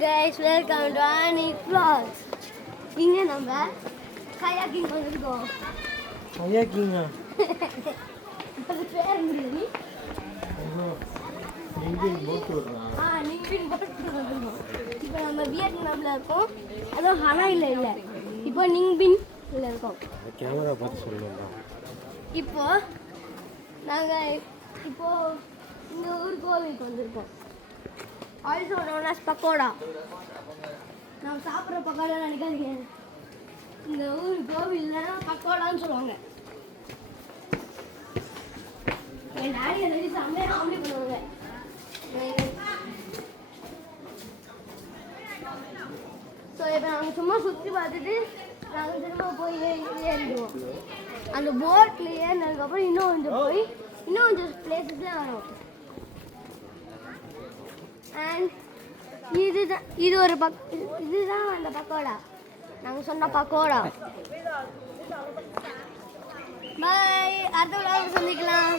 guys, welcome to Annie Vlogs. இங்க நம்ம kayaking பண்ணிருக்கோம். kayaking அது பேர் என்னது? நீங்க போட் ஓடுறா. நீங்க போட் ஓடுறோம். இப்போ நம்ம வியட்நாம்ல இருக்கோம். அது ஹனாயில இல்ல. இப்போ நிங்பின்ல இருக்கோம். கேமரா பார்த்து சொல்லுங்க. இப்போ நாங்க இந்த ஊர் கோவிலுக்கு வந்திருக்கோம். Also known as pakoda. நான் சாப்பிட்ற பக்கோடா நினைக்காதீங்க. இந்த ஊர் கோவில்ல பக்கோடான்னு சொல்லுவாங்க. என் டாடி அதை செம்மையாக காமெடி பண்ணுவாங்க. ஸோ இப்போ நாங்கள் சும்மா சுற்றி பார்த்துட்டு நாங்கள் திரும்ப போய் ஏறிடுவோம். அந்த போட்டில் ஏறினதுக்கப்புறம் இன்னும் கொஞ்சம் பிளேசஸ்லாம் வரும். அண்ட் இதுதான் அந்த பக்கோடா, நாங்கள் சொன்ன பக்கோடா. பாய், அடுத்த விழாவில் சந்திக்கலாம்.